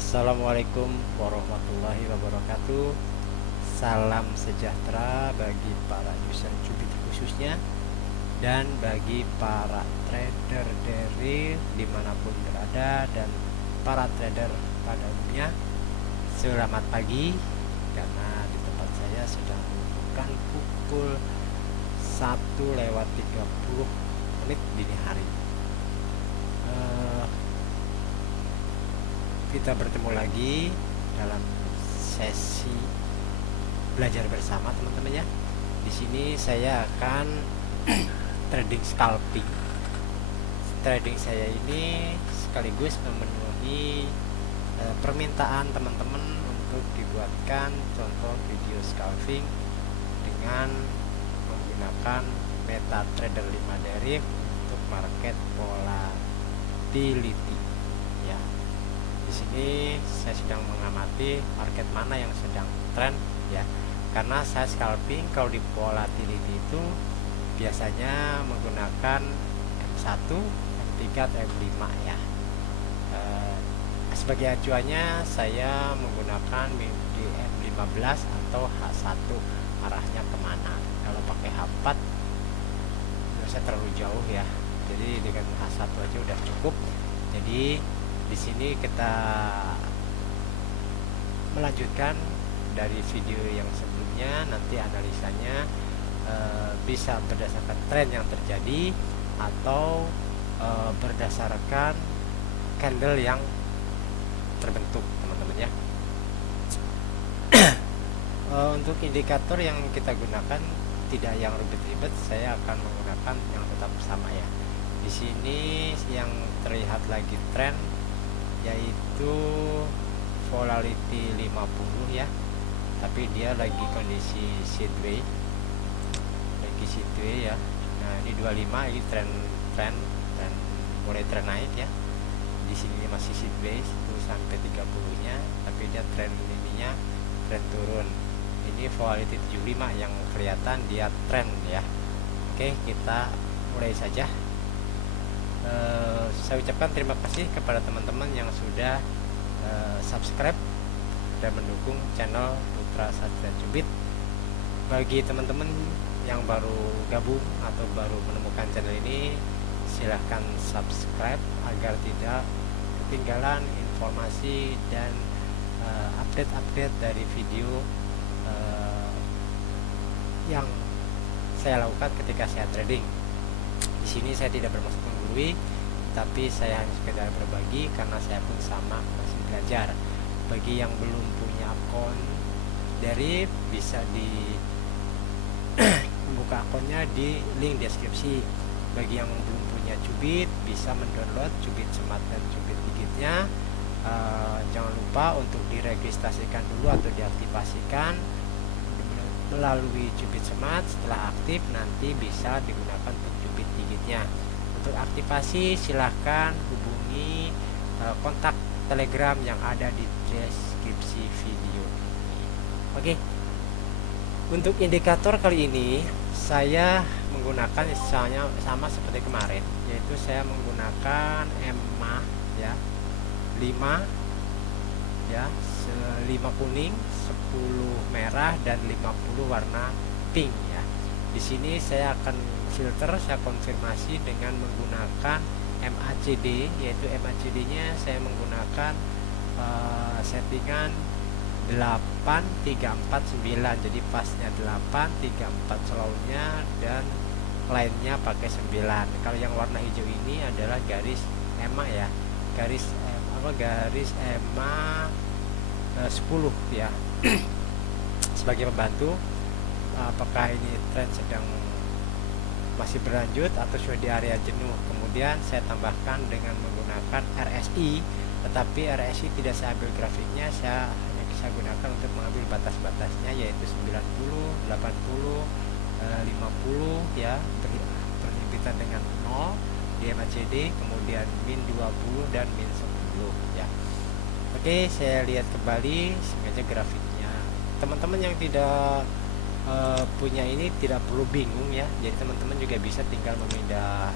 Assalamualaikum warahmatullahi wabarakatuh. Salam sejahtera bagi para user Cubit khususnya, dan bagi para trader dari dimanapun berada, dan para trader pada umumnya. Selamat pagi, karena di tempat saya sedang menunjukkan pukul 1:30 dini hari. Kita bertemu lagi dalam sesi belajar bersama teman-teman ya. Di sini saya akan trading scalping. Trading saya ini sekaligus memenuhi permintaan teman-teman untuk dibuatkan contoh video scalping dengan menggunakan MetaTrader 5 Deriv untuk market volatility ya. Di sini saya sedang mengamati market mana yang sedang tren ya, karena saya scalping kalau di volatility itu biasanya menggunakan M1, M3, atau M5 ya. Sebagai acuannya saya menggunakan di M15 atau H1, arahnya kemana. Kalau pakai H4 saya terlalu jauh ya, jadi dengan H1 aja udah cukup. Jadi di sini kita melanjutkan dari video yang sebelumnya. Nanti analisanya bisa berdasarkan tren yang terjadi atau berdasarkan candle yang terbentuk teman-teman ya. Untuk indikator yang kita gunakan tidak yang ribet-ribet, saya akan menggunakan yang tetap sama ya. Di sini yang terlihat lagi tren yaitu volatility 50 ya, tapi dia lagi kondisi sideways, ya. Nah ini 25, ini tren mulai tren naik ya. Di sini masih sideways itu sampai 30-nya, tapi dia tren ininya tren turun. Ini volatility 75 yang kelihatan dia tren ya. Oke, kita mulai saja. Saya ucapkan terima kasih kepada teman-teman yang sudah subscribe dan mendukung channel Putra Satria Cubit. Bagi teman-teman yang baru gabung atau baru menemukan channel ini, silahkan subscribe agar tidak ketinggalan informasi dan update-update dari video yang saya lakukan ketika saya trading. Di sini saya tidak bermaksud menggurui, tapi saya hanya sekedar berbagi karena saya pun sama masih belajar. Bagi yang belum punya akun Deriv, bisa di membuka akunnya di link deskripsi. Bagi yang belum punya Cubit, bisa mendownload Cubit Smart dan Cubit Digitnya. Jangan lupa untuk diregistrasikan dulu atau diaktifasikan melalui Cubit Smart. Setelah aktif nanti bisa digunakan untuk Cubit Digitnya. Untuk aktivasi silahkan hubungi kontak Telegram yang ada di deskripsi video ini. Oke. Untuk indikator kali ini saya menggunakan misalnya sama seperti kemarin, yaitu saya menggunakan EMA ya, 5 ya, 5 kuning, 10 merah, dan 50 warna pink ya. Di sini saya akan filter, saya konfirmasi dengan menggunakan MACD, yaitu MACD nya saya menggunakan settingan 8349, jadi pasnya 8, 34 slownya, dan lainnya pakai 9. Kalau yang warna hijau ini adalah garis EMA ya, garis EMA 10 ya. Sebagai pembantu apakah ini tren sedang masih berlanjut atau sudah di area jenuh. Kemudian saya tambahkan dengan menggunakan RSI, tetapi RSI tidak saya ambil grafiknya, saya hanya bisa gunakan untuk mengambil batas-batasnya, yaitu 90, 80, 50 ya, berhimpitan dengan 0 di MACD, kemudian min 20 dan min 10 ya. Oke, saya lihat kembali sengaja grafiknya. Teman-teman yang tidak punya ini tidak perlu bingung ya, jadi teman-teman juga bisa tinggal memindah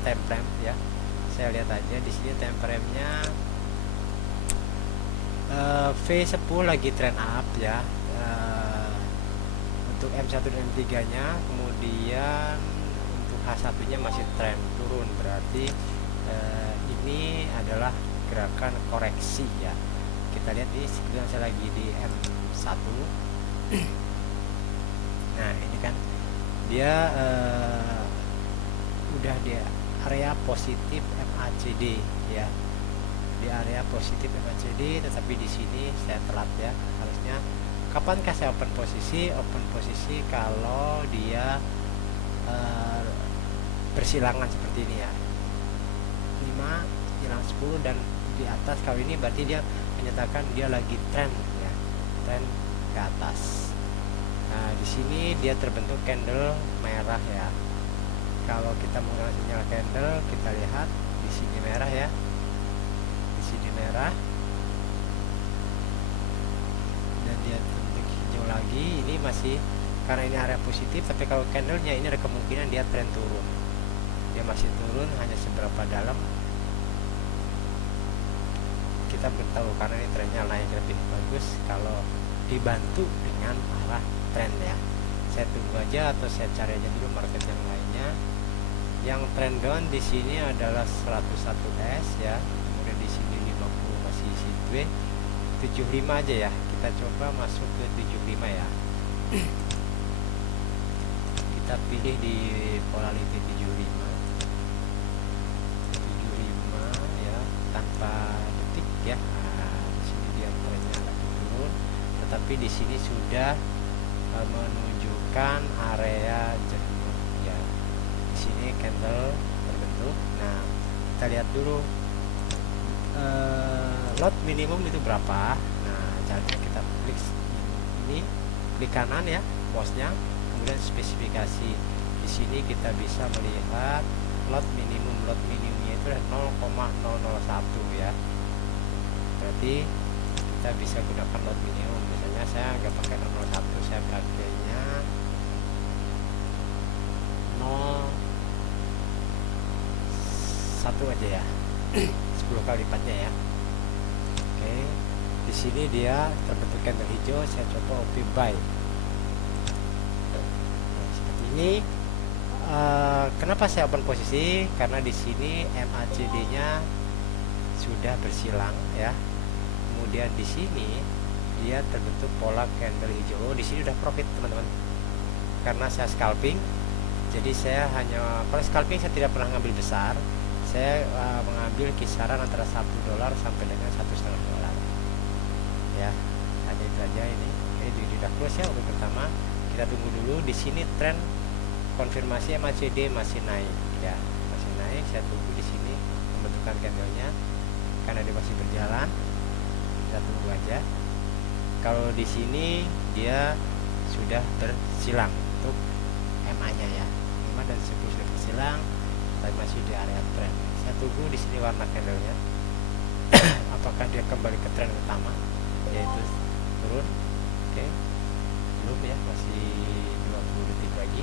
time frame ya. Saya lihat aja di sini time frame-nya V10 lagi trend up ya, untuk M1 dan M3 nya, kemudian untuk H1 nya masih trend turun, berarti ini adalah gerakan koreksi ya. Kita lihat ini sekarang saya lagi di M1. Nah ini kan dia udah di area positif MACD ya, di area positif MACD, tetapi di sini saya telat ya. Harusnya kapankah saya open posisi? Open posisi kalau dia bersilangan seperti ini ya, 5 hilang 10 dan di atas. Kalau ini berarti dia menyatakan dia lagi trend ya, trend ke atas. Nah di sini dia terbentuk candle merah ya. Kalau kita menggunakan sinyal candle, kita lihat di sini merah ya, di sini merah, dan dia terbentuk hijau lagi. Ini masih karena ini area positif, tapi kalau candlenya ini ada kemungkinan dia trend turun. Dia masih turun, hanya seberapa dalam kita belum tahu, karena ini trennya naik lebih bagus kalau dibantu dengan arah trend ya. Saya tunggu aja atau saya cari aja dulu market yang lainnya. Yang trend down di sini adalah 101S ya, kemudian di sini 50 masih sideways. 75 aja ya, kita coba masuk ke 75 ya. Kita pilih di polarity 75 ya, tanpa detik ya. Nah, di sini dia trennya lagi turun, tetapi di sini sudah menunjukkan area jenuh ya. Di sini candle terbentuk. Nah kita lihat dulu lot minimum itu berapa. Nah caranya kita klik ini, klik kanan ya mouse-nya, kemudian spesifikasi. Di sini kita bisa melihat lot minimumnya itu 0,001 ya. Berarti kita bisa gunakan lot minimum. Misalnya saya nggak pakai 0,01, saya pakainya 0,1 aja ya. 10 kali lipatnya ya. Oke, di sini dia terbentuk candle hijau. Saya coba OP buy. Nah, seperti ini. Kenapa saya open posisi? Karena di sini MACD-nya sudah bersilang ya. Kemudian di sini dia terbentuk pola candle hijau. Di sini udah profit teman-teman. Karena saya scalping, jadi saya hanya, kalau scalping saya tidak pernah ngambil besar. Saya mengambil kisaran antara $1 sampai dengan $1,5 ya. Hanya itu aja ini. Oke, sudah close ya untuk pertama. Kita tunggu dulu. Di sini tren konfirmasi MACD masih naik ya, masih naik. Saya tunggu di sini pembentukan candlenya karena dia masih berjalan. Kita tunggu aja. Kalau di sini dia sudah bersilang untuk MA-nya ya, 5 dan 10 sudah bersilang, tapi masih di area trend. Saya tunggu di sini warna candlenya apakah dia kembali ke tren utama, yaitu turun. Oke, belum ya, masih 20 detik lagi.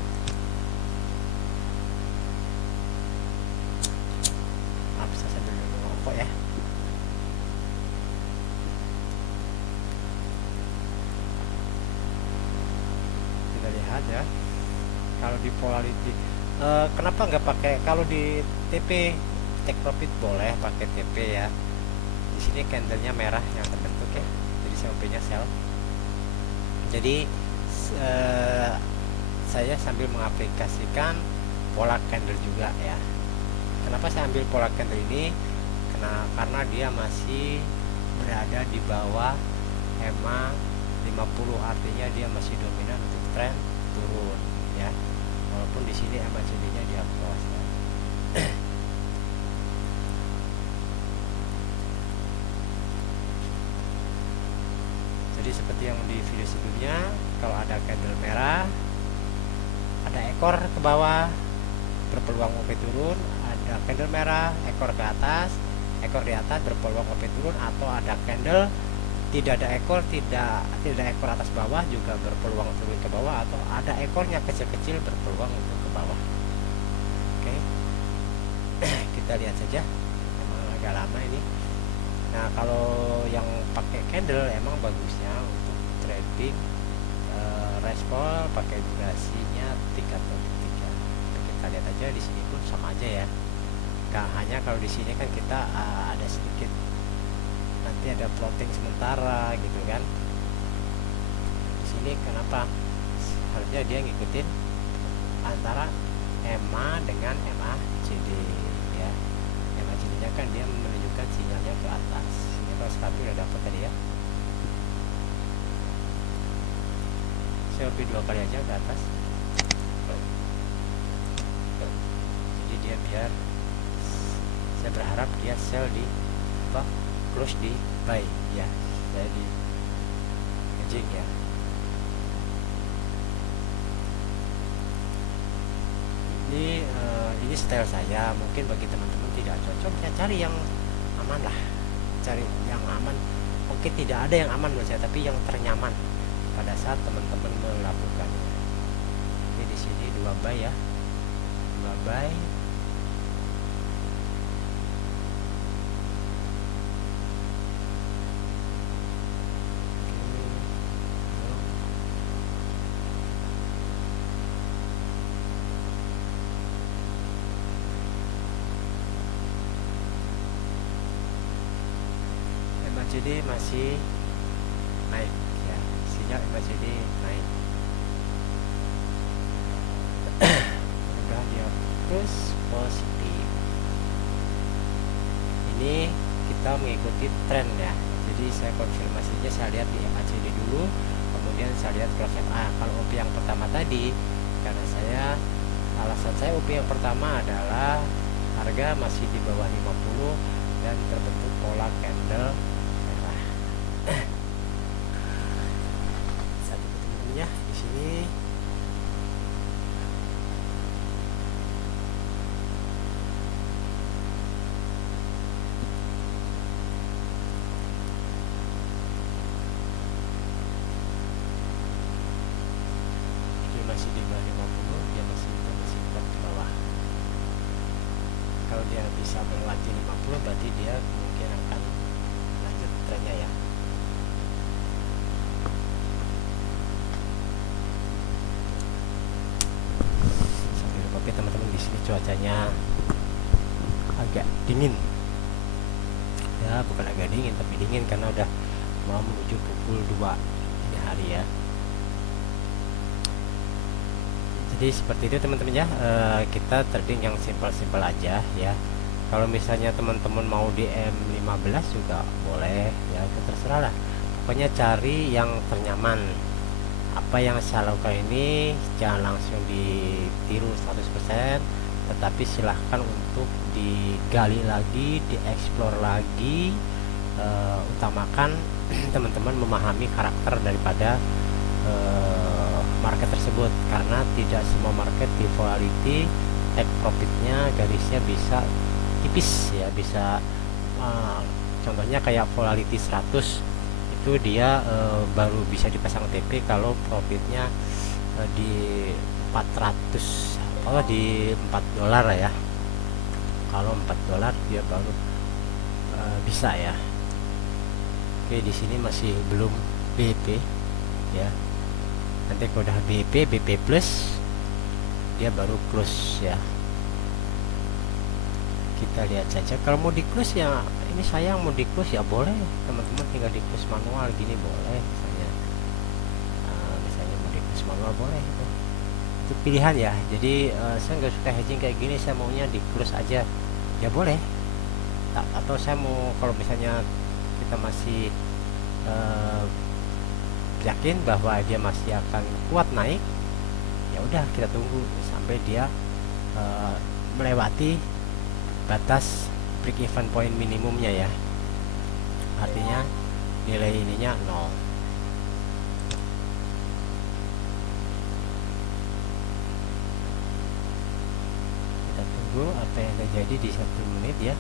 Maaf, saya sambil ngerokok ya. Kita lihat ya, kalau di polarity kenapa nggak pakai, kalau di TP take profit boleh pakai TP ya. Di sini candlenya merah yang terbentuk ya, jadi saya OP-nya sell. Jadi saya sambil mengaplikasikan pola candle juga ya. Kenapa saya ambil pola candle ini? Karena dia masih berada di bawah EMA 50, artinya dia masih dominan untuk tren turun ya. Walaupun di sini MACD-nya di atas ya. Jadi seperti yang di video sebelumnya, kalau ada candle merah, ada ekor ke bawah, berpeluang OP turun. Ada candle merah, ekor ke atas, ekor di atas, berpeluang OP turun. Atau ada candle tidak ada ekor, tidak ada ekor atas bawah, juga berpeluang turun ke bawah. Atau ada ekornya kecil-kecil, berpeluang untuk ke bawah. Oke, kita lihat saja, memang agak lama ini. Nah kalau yang pakai candle emang bagusnya untuk trading respon pakai durasinya 3.3. Kita lihat aja di sini pun sama aja ya. Nah, hanya kalau di sini kan kita ada sedikit nanti ada plotting sementara gitu kan. Di sini kenapa? Harusnya dia ngikutin antara EMA dengan MACD ya. MACD nya kan dia menunjukkan sinyalnya ke atas. Ini kalau satu udah dapat tadi ya. Saya copy 2 kali aja ke atas. Jadi dia biar saya berharap dia sell di close di buy ya. Jadi hedging ya. Ini style saya, mungkin bagi teman-teman tidak cocok ya, cari yang aman lah, cari yang aman. Mungkin tidak ada yang aman menurut saya, tapi yang ternyaman pada saat teman-teman melakukannya. Ini di sini 2 buy ya, 2 buy. Jadi masih naik ya, sinyal MACD naik. Udah dia terus positif. Ini kita mengikuti tren ya. Jadi saya konfirmasinya, saya lihat di MACD dulu, kemudian saya lihat graf MA. Kalau OP yang pertama tadi, karena alasan saya OP yang pertama adalah harga masih di bawah 50 dan terbentuk pola candle satu ketemunya di sini. Dia masih di bawah 50, dia masih tetap di bawah. Kalau dia bisa melewati 50 berarti dia mungkin akan lanjut trennya ya. Oke teman-teman, di sini cuacanya agak dingin ya, bukan agak dingin tapi dingin karena udah mau menuju pukul 2 dini hari ya. Jadi seperti itu teman-teman ya. Kita trading yang simpel-simpel aja ya. Kalau misalnya teman-teman mau di M15 juga boleh ya, itu terserah lah. Pokoknya cari yang ternyaman. Apa yang saya lakukan ini jangan langsung ditiru 100%, tetapi silahkan untuk digali lagi, dieksplor lagi. Utamakan teman-teman memahami karakter daripada market tersebut, karena tidak semua market di volatility take profitnya garisnya bisa tipis ya, bisa contohnya kayak volatility 100 itu dia baru bisa dipasang TP kalau profitnya di 400 atau di $4 ya. Kalau $4 dia baru bisa ya. Oke, di sini masih belum BP ya. Nanti kalau udah BP plus dia baru close ya. Kita lihat saja. Kalau mau di close ya, ini saya mau di close ya boleh, teman-teman tinggal di close manual gini boleh misalnya. Misalnya mau di close manual boleh itu pilihan ya. Jadi saya nggak suka hedging kayak gini, saya maunya di close aja ya boleh. Atau saya mau, kalau misalnya kita masih yakin bahwa dia masih akan kuat naik, ya udah kita tunggu sampai dia melewati batas break even point minimumnya ya, artinya nilai ininya 0. Kita tunggu apa yang terjadi di 1 menit ya.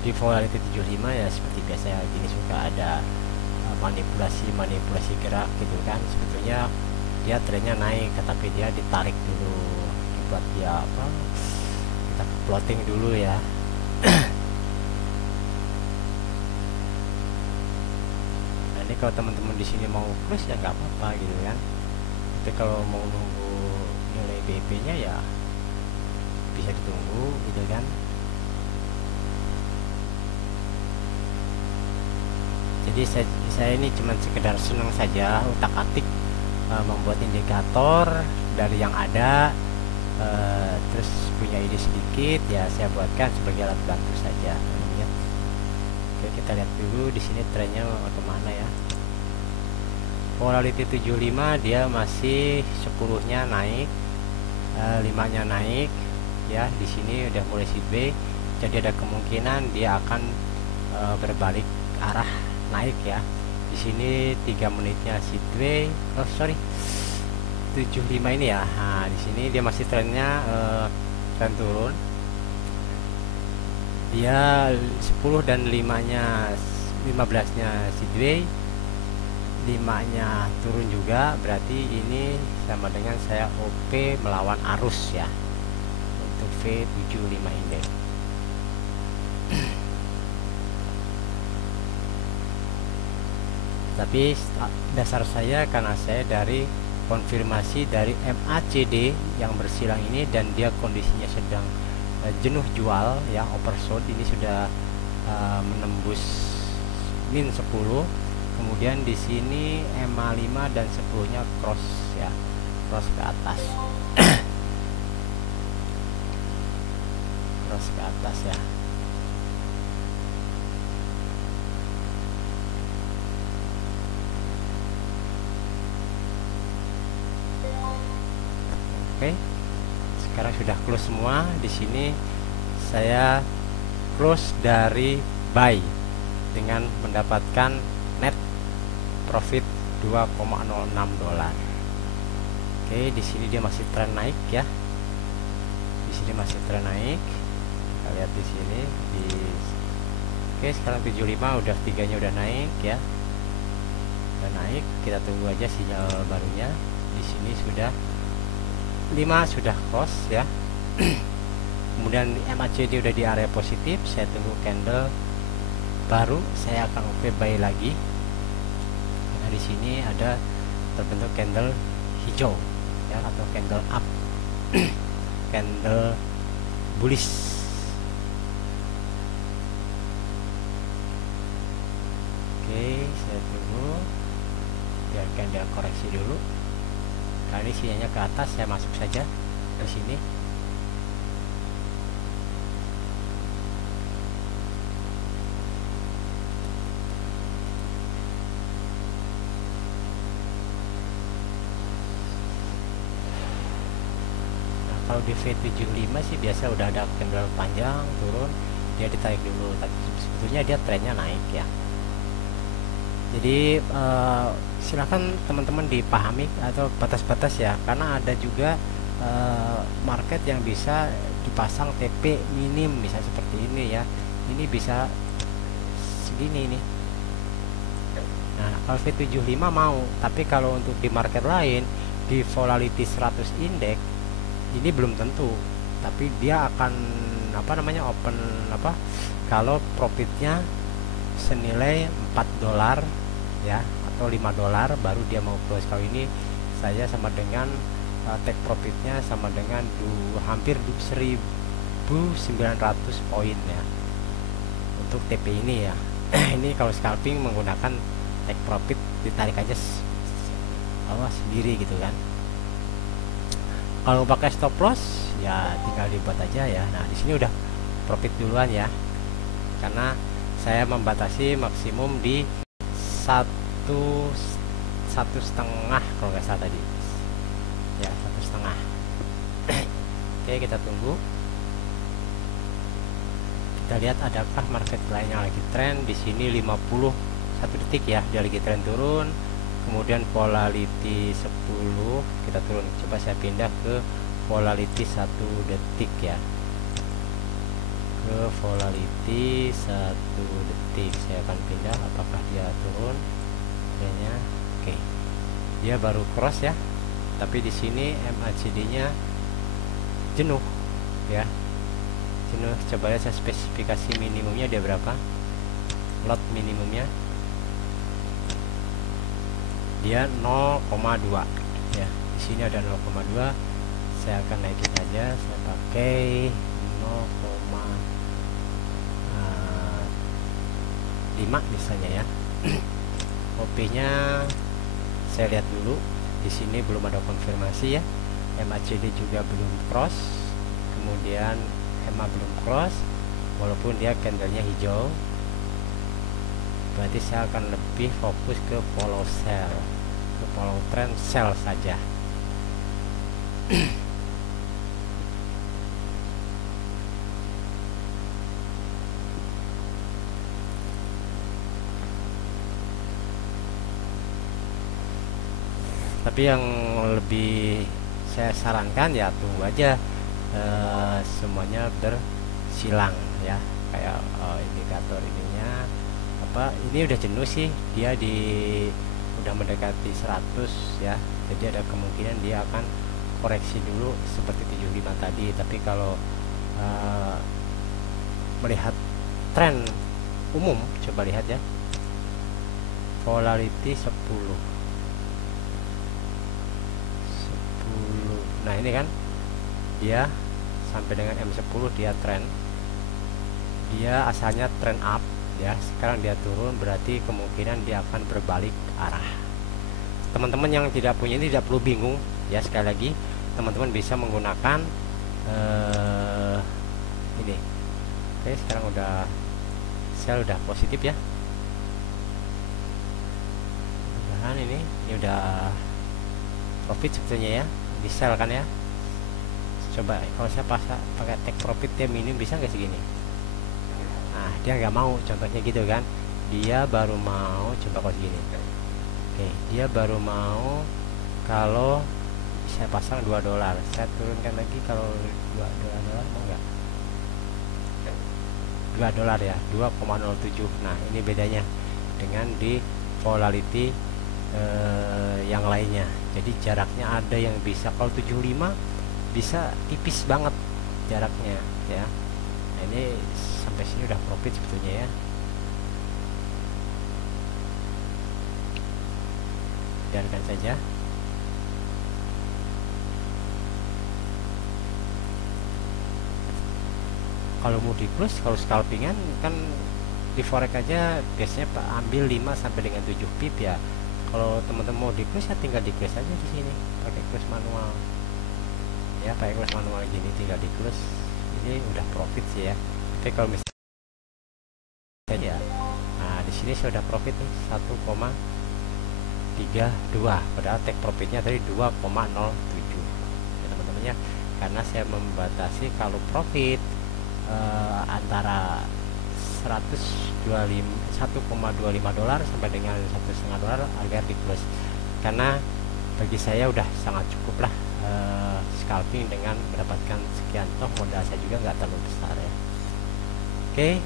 Di volatility 75 ya seperti biasa gini, suka ada manipulasi gerak gitu kan. Sebetulnya dia trennya naik, tapi dia ditarik dulu, dibuat dia apa, kita plotting dulu ya. Nah, ini kalau teman-teman di sini mau close ya nggak apa-apa gitu kan, tapi kalau mau nunggu nilai BP nya ya bisa ditunggu gitu kan. Jadi saya ini cuma sekedar senang saja, utak-atik membuat indikator dari yang ada, terus punya ide sedikit ya, saya buatkan sebagai alat bantu saja ya. Oke, kita lihat dulu di sini trennya kemana ya. Polarity 75 dia masih 10-nya naik, 5-nya naik ya. Di sini udah mulai sideways, jadi ada kemungkinan dia akan berbalik arah naik ya. Di sini 3 menitnya sideways, 75 ini ya. Nah, di sini dia masih trennya tren turun. Dia 10 dan 5-nya 15-nya sideways, 5-nya turun juga, berarti ini sama dengan saya OP melawan arus ya untuk V75 indeks. Tapi dasar saya karena saya dari konfirmasi dari MACD yang bersilang ini, dan dia kondisinya sedang jenuh jual ya, oversold. Ini sudah menembus min 10, kemudian di sini MA5 dan 10-nya cross ya, cross ke atas. Cross ke atas ya. Oke, sekarang sudah close semua. Di sini saya close dari buy dengan mendapatkan net profit 2,06 dolar. Oke, di sini dia masih tren naik ya. Di sini masih tren naik. Kita lihat di sini oke, sekarang 75 udah, 3-nya udah naik ya. Udah naik, kita tunggu aja sinyal barunya. Di sini sudah 5 sudah cross ya. Kemudian MACD udah di area positif, saya tunggu candle baru, saya akan OP buy lagi. Nah, di sini ada terbentuk candle hijau ya, atau candle up. Candle bullish. Oke, saya tunggu biarkan dia koreksi dulu. Kali sinyalnya ke atas, saya masuk saja di sini. Nah, kalau di V75 sih biasa udah ada candle panjang turun, dia ditarik dulu, tapi sebetulnya dia trennya naik ya. Jadi silakan teman-teman dipahami atau batas-batas ya, karena ada juga market yang bisa dipasang TP minim, bisa seperti ini ya. Ini bisa segini nih. Nah, kalau V75 mau, tapi kalau untuk di market lain, di volatility 100 index ini belum tentu, tapi dia akan open kalau profitnya senilai 4 dolar ya, atau 5 dolar baru dia mau close. Kalau ini saya sama dengan take profitnya sama dengan hampir 1900 poin ya untuk TP ini ya. Ini kalau scalping menggunakan take profit, ditarik aja sendiri gitu kan. Kalau pakai stop loss ya tinggal dibuat aja ya. Nah, di sini udah profit duluan ya, karena saya membatasi maksimum di 1,5 kalau nggak salah tadi ya, 1,5. Oke, kita tunggu, kita lihat adakah market lainnya lagi tren. Di sini 51 detik ya, dia lagi tren turun. Kemudian volatility 10 kita turun, coba saya pindah ke volatility 1 detik ya, ke volatility 1 detik saya akan pindah. Apakah dia turun? Kayaknya oke, dia baru cross ya, tapi di sini MACD-nya jenuh ya, jenuh. Coba lihat saya spesifikasi minimumnya dia berapa, lot minimumnya dia 0,2 ya. Di sini ada 0,2. Saya akan naikin aja, saya pakai 0,5 misalnya ya. OP-nya saya lihat dulu. Di sini belum ada konfirmasi ya. MACD juga belum cross, kemudian EMA belum cross, walaupun dia candlenya hijau. Berarti saya akan lebih fokus ke follow sell, ke follow trend sell saja. Tapi yang lebih saya sarankan ya tunggu aja semuanya bersilang ya, kayak indikator ininya apa, ini udah jenuh sih, dia udah mendekati 100 ya, jadi ada kemungkinan dia akan koreksi dulu seperti 75 tadi. Tapi kalau melihat tren umum, coba lihat ya, polarity 10. Nah ini kan dia sampai dengan M10 dia tren, dia asalnya trend up ya, sekarang dia turun, berarti kemungkinan dia akan berbalik arah. Teman-teman yang tidak punya ini tidak perlu bingung ya, sekali lagi teman-teman bisa menggunakan ini. Oke, sekarang udah sell, udah positif ya, mudah-mudahan ini udah profit sebetulnya ya, di sell kan ya. Coba kalau saya pakai take profit dia minim, bisa nggak segini? Nah dia nggak mau, contohnya gitu kan, dia baru mau coba kalau segini. Oke, dia baru mau kalau saya pasang $2, saya turunkan lagi kalau $2 mau nggak? $2 ya, 2,07. Nah ini bedanya dengan di volatility yang lainnya. Jadi jaraknya ada yang bisa, kalau 75 bisa tipis banget jaraknya ya. Nah, ini sampai sini udah profit sebetulnya ya. Biarkan saja. Kalau mau di close, kalau scalpingan kan di forex aja biasanya ambil 5 sampai dengan 7 pip ya. Kalau teman-teman mau di close ya tinggal di close aja di sini pakai close manual ya, pakai close manual gini tinggal di close. Ini udah profit sih ya. Tapi kalau misalnya ya, nah di sini saya udah profit nih 1,32, padahal take profitnya tadi 2,07 ya teman-teman ya. Karena saya membatasi kalau profit antara 125 $1,25 sampai dengan $1,5 agar di close, karena bagi saya udah sangat cukup lah scalping dengan mendapatkan sekian, toh modal saya juga nggak terlalu besar ya. Oke,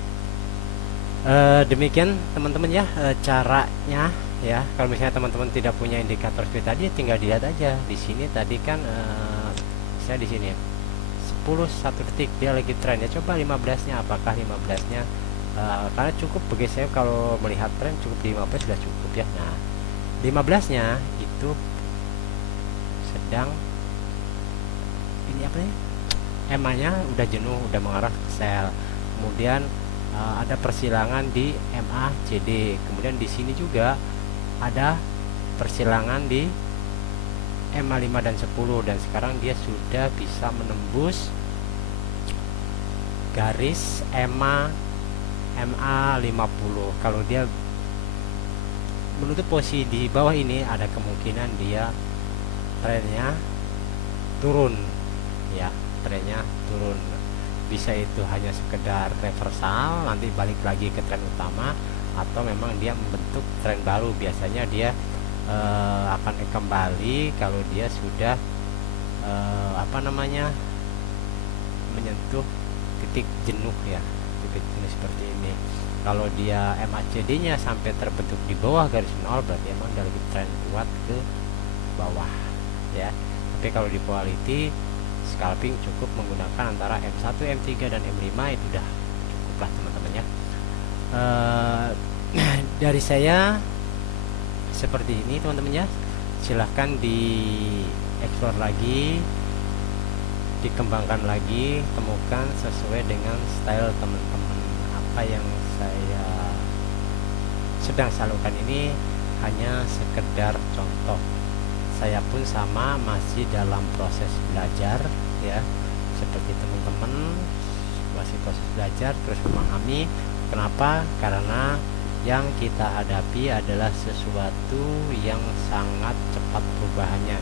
demikian teman-teman ya caranya ya. Kalau misalnya teman-teman tidak punya indikator seperti tadi, tinggal dilihat aja di sini tadi kan saya di sini 1 detik dia lagi tren ya, coba 15-nya apakah 15-nya karena cukup bagi saya kalau melihat tren cukup di 15 sudah cukup ya. Nah 15-nya itu sedang ini apa nih, EMA-nya udah jenuh, udah mengarah ke sell. Kemudian ada persilangan di MACD, kemudian di sini juga ada persilangan di EMA 5 dan 10, dan sekarang dia sudah bisa menembus garis MA 50. Kalau dia menutup posisi di bawah ini, ada kemungkinan dia trennya turun ya, trennya turun. Bisa itu hanya sekedar reversal, nanti balik lagi ke tren utama, atau memang dia membentuk tren baru. Biasanya dia akan kembali kalau dia sudah menyentuh titik jenuh ya, titik jenuh seperti ini. Kalau dia MACD nya sampai terbentuk di bawah garis 0, berarti emang dari tren kuat ke bawah ya. Tapi kalau di quality scalping cukup menggunakan antara M1, M3 dan M5 itu udah cukup lah teman-teman ya. Dari saya seperti ini teman-teman ya. Silahkan di explore lagi, dikembangkan lagi, temukan sesuai dengan style teman-teman. Apa yang saya sedang salurkan ini hanya sekedar contoh. Saya pun sama, masih dalam proses belajar ya, seperti teman-teman masih proses belajar terus memahami. Kenapa? Karena yang kita hadapi adalah sesuatu yang sangat cepat perubahannya.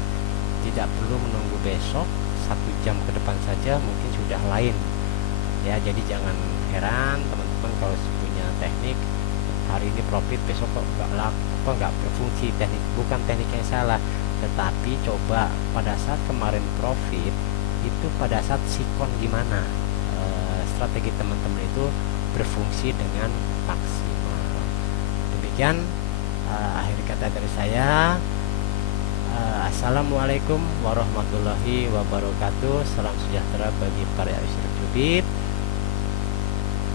Tidak perlu menunggu besok, 1 jam ke depan saja mungkin sudah lain ya. Jadi jangan heran teman-teman kalau punya teknik hari ini profit, besok kok nggak berfungsi. Teknik bukan teknik yang salah, tetapi coba pada saat kemarin profit itu pada saat sikon gimana, strategi teman-teman itu berfungsi dengan maksimal. Demikian akhir kata dari saya. Assalamualaikum warahmatullahi wabarakatuh. Salam sejahtera bagi para user jubit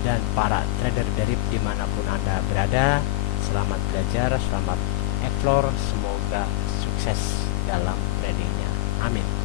dan para trader derip dimanapun Anda berada. Selamat belajar, selamat explore, semoga sukses dalam tradingnya. Amin.